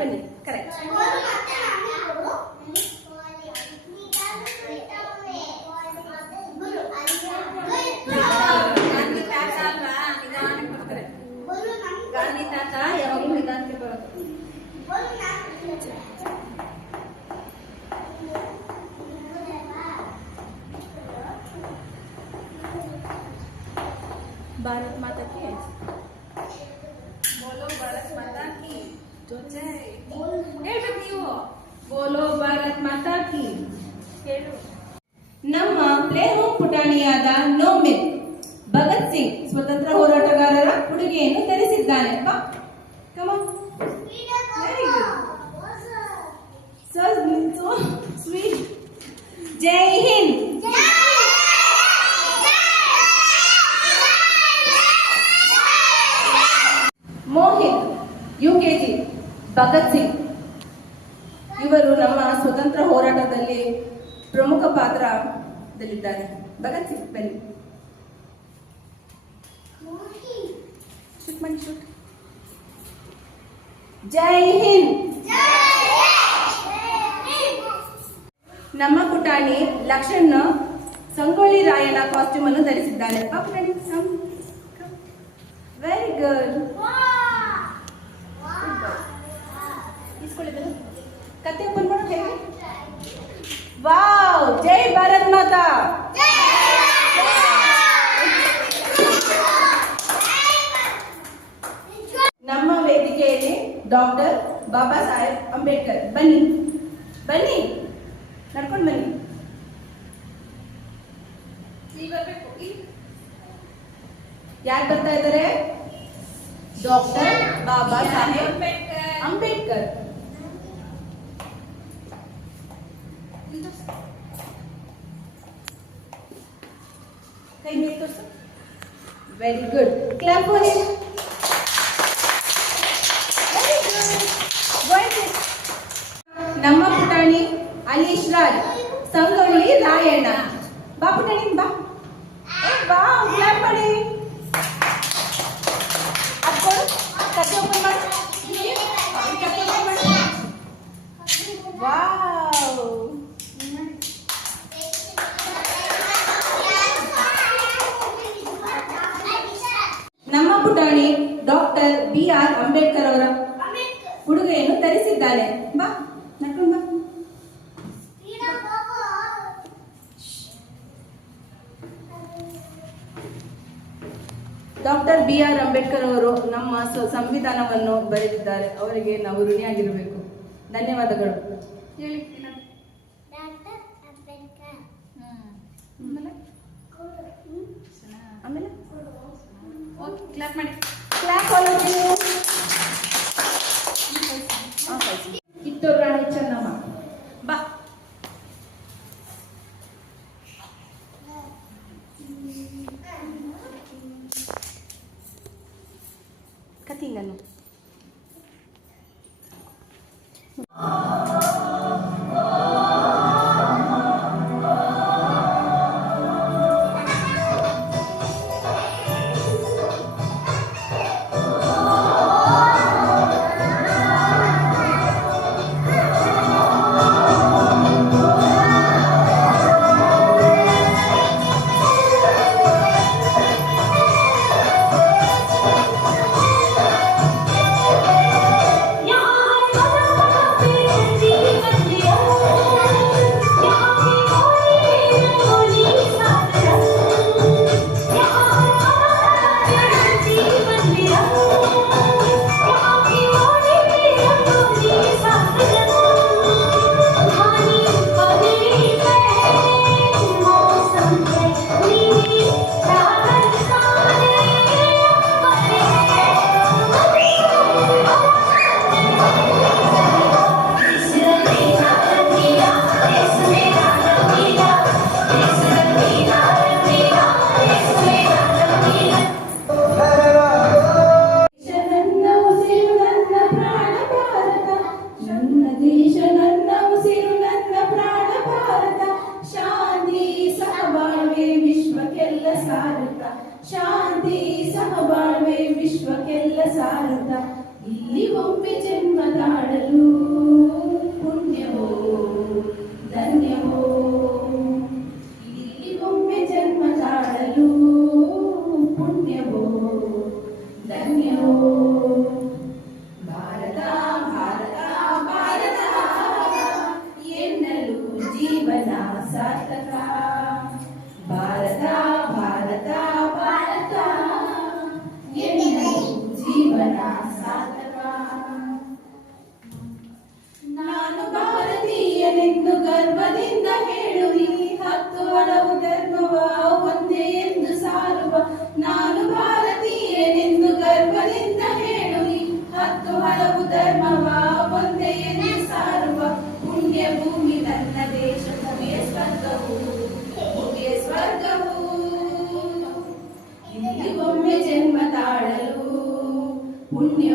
ಬನ್ನಿ ಕರೆಕ್ಟ್. ಗಾಂಧಿ ತಾತ ಯಾವಾಗಲೂ ನಿಧಾನಕ್ಕೆ ಬರೋದು. ಭಾರತ್ ಮಾತಾ ಕಿ ಬೋಲೋ, ಭಾರತ್ ಮಾತಾ ಕಿ ಹೇಳ್ಬೇಕು ನೀವು. ಬೋಲೋ ಭಾರತ್ ಮಾತಾ ಕಿ ಹೇಳು. ನಮ್ಮ ಪ್ಲೇ ಹೋಮ್ ಪುಟಾಣಿಯಾದ ನೋಮಿತ್ ಭಗತ್ ಸಿಂಗ್ ಸ್ವತಂತ್ರ ಹೋರಾಟಗಾರರ ಉಡುಗೆಯನ್ನು ಧರಿಸಿದ್ದಾನೆ. ಸ್ವೀಟ್. ಜೈ ಹಿಂದ್. ಮೋಹಿತ್ ಯುಕೆಜಿ ಭಗತ್ ಸಿಂಗ್ ಇವರು ನಮ್ಮ ಸ್ವತಂತ್ರ ಹೋರಾಟದಲ್ಲಿ ಪ್ರಮುಖ ಪಾತ್ರದಲ್ಲಿದ್ದಾರೆ. ಭಗತ್ ಸಿಂಗ್ ಬನ್ನಿ. ಶೂಟ್. ಜೈ ಹಿಂದ್. ನಮ್ಮ ಪುಟಾಣಿ ಲಕ್ಷಣ ಸಂಗೊಳ್ಳಿ ರಾಯಣ್ಣ ಕಾಸ್ಟ್ಯೂಮ್ ಅನ್ನು ಧರಿಸಿದ್ದಾನೆ. Very good. ಕತ್ತೆ ಓಪನ್ ಮಾಡೋ ಹೇಗೆ? ವಾವ್. ಜೈ ಭಾರತ್ ಮಾತಾ. ನಮ್ಮ ವೇದಿಕೆಯಲ್ಲಿ ಡಾಕ್ಟರ್ ಬಾಬಾ ಸಾಹೇಬ್ ಅಂಬೇಡ್ಕರ್. ಬನ್ನಿ ನಡ್ಕೊಂಡು ಬನ್ನಿ. ಯಾರು ಬರ್ತಾ ಇದ್ದಾರೆ? ಡಾಕ್ಟರ್ ಬಾಬಾ ಸಾಹೇಬ್ ಅಂಬೇಡ್ಕರ್. ಕೈ ಮೇಲೆ ತೋರಿಸು. Very good. Clap for him. ನಮ್ಮ ಪುಟಾಣಿ ಅನೀಶ್ ರಾಜ್ ಸಂಗೊಳ್ಳಿ ರಾಯಣ್ಣ. ಬಾ ಪುಟಾಣಿ ಬಾ. ಕ್ಲಾಪ್ ಮಾಡಿ. ಅದ್ಕೊಡು. ಕತ್ತೆ ಓಪನ್ ಮಾಡು. ವಾವ್. ನಮ್ಮ ಪುಟಾಣಿ ಡಾಕ್ಟರ್ BR ಅಂಬೇಡ್ಕರ್ ಅವರ ಉಡುಗೆಯನ್ನು ಧರಿಸಿದ್ದಾನೆ. ಬಾ ನಡ್ಕೊಂಡು ಬಾ. ಡಾಕ್ಟರ್ BR ಅಂಬೇಡ್ಕರ್ ಅವರು ನಮ್ಮ ಸಂವಿಧಾನವನ್ನು ಬರೆದಿದ್ದಾರೆ. ಅವರಿಗೆ ನಾವು ಋಣಿಯಾಗಿರಬೇಕು. ಧನ್ಯವಾದಗಳು. ಹೇಳಿ. ಆಮೇಲೆ ಕ್ಲಾಪ್ ಮಾಡಿ. ಕ್ಲಾಪ್ ಕಿತ್ತೂರು ರಾಣಿ ಚೆನ್ನಮ್ಮ. ಬಾ. ಕತಿಂಗನ್ನು ಸಾರುತ್ತ ಶಾಂತಿ ಸಹಬಾಳ್ವೆ ವಿಶ್ವಕ್ಕೆಲ್ಲ ಸಾರುತ್ತ ಇಲ್ಲಿ ಒಮ್ಮೆ ಜನ್ಮ ತಾಳಲು ಪುಣ್ಯವೋ ಧನ್ಯವೋ ಇಲ್ಲಿ ಒಮ್ಮೆ ಜನ್ಮ ತಾಳಲು ಪುಣ್ಯವೋ ಧನ್ಯವೋ ಭಾರತ ಭಾರತ ಭಾರತ ಎನ್ನಲು ಜೀವನ ಸಾರ್ಥಕ ಭಾರತ ಭಾರತ ಭಾರತ ಎನ್ನಲು ಜೀವನ ಸಾರ್ಥಕ ನಾನು ಭಾರತೀಯನೆಂದು ಗರ್ವದಿಂದ ಹೇಳುವಿ ಹತ್ತು ಹಲವು ಧರ್ಮವ ಒಂದೇ ಎಂದು ಸಾರುವ ನಾನು ಭಾರತೀಯನೆಂದು ಗರ್ವದಿಂದ ಹೇಳುವಿ ಹತ್ತು ಹಲವು ಧರ್ಮವ ಒಂದೇ ಎಂದು ಸಾರುವ ಪುಣ್ಯ ಭೂಮಿ ನನ್ನ ದೇಶ ಭೂಮಿಯ ಸ್ವರ್ಗವು ಭೂಮಿಯ ಸ್ವರ್ಗವು ಇಲ್ಲಿ ಒಮ್ಮೆ ಜನ್ಮ ತಾಳಲು ಪುಣ್ಯ